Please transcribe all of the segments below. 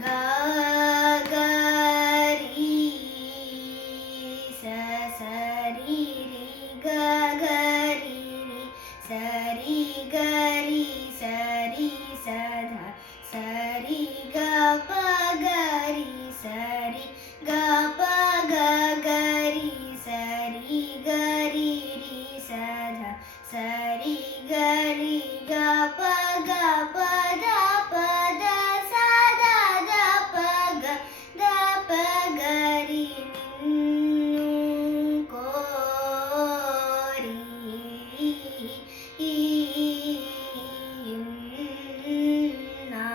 गा गा री सा सा री री गा गा री री सा री गा री सा री सा धा सा री गा प गा री सा री गा प गा गा री सा री गा री सा धा सा री गा प गा प धा प धा सा धा धा ಪ ಗ ಧ ಪ ಗ ರಿ ನಿನ್ನು ಕೋರಿ ನಾ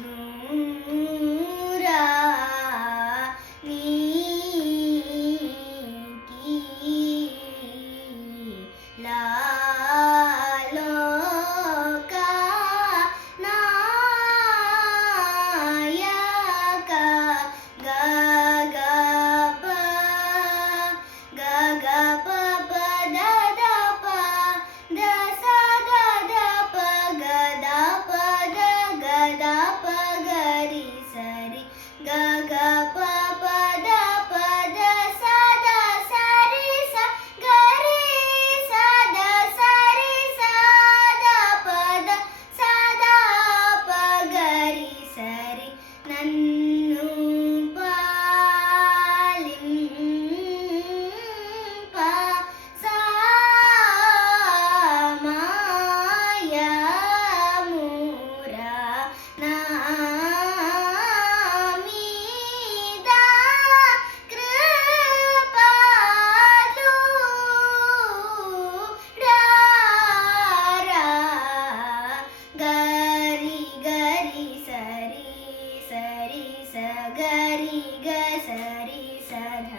ನೂರ ನೀತಿ ಲಾಲೋಕ ನಾಯಕ ಗ ಗ ಪ ಗ ಗ ಪ ಪ ದ ದ ಪ ದ ಸ ದ ದ ಪ ಗ ದ ಪ ದ ಗ ದ ಪ ಗ ರಿ ಸ ರಿ ಗ ಗ ಪ ಪ ದ ಪ ದ ಸ ದ ಸ ರಿ ಸ ಗ ರಿ ಸ ದ ಸ ರಿ ಸ ದ ಪ ದ ಸ ದ ಪ ಗ ರಿ ಸ ರಿ ನನ್ನು ಪಾಲಿಂಪ ಸಾ ಮಾಯ ಮೂರ ನಾಮೀದ ಕೃಪಾಲು ರಾ ಗರಿ ಗರಿ ಸರಿ ಸರಿ ಸ ಗರಿ ಗ ಸರಿ ಸ ಧ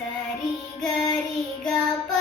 ಸರಿ ಗರಿ ಗ ಪ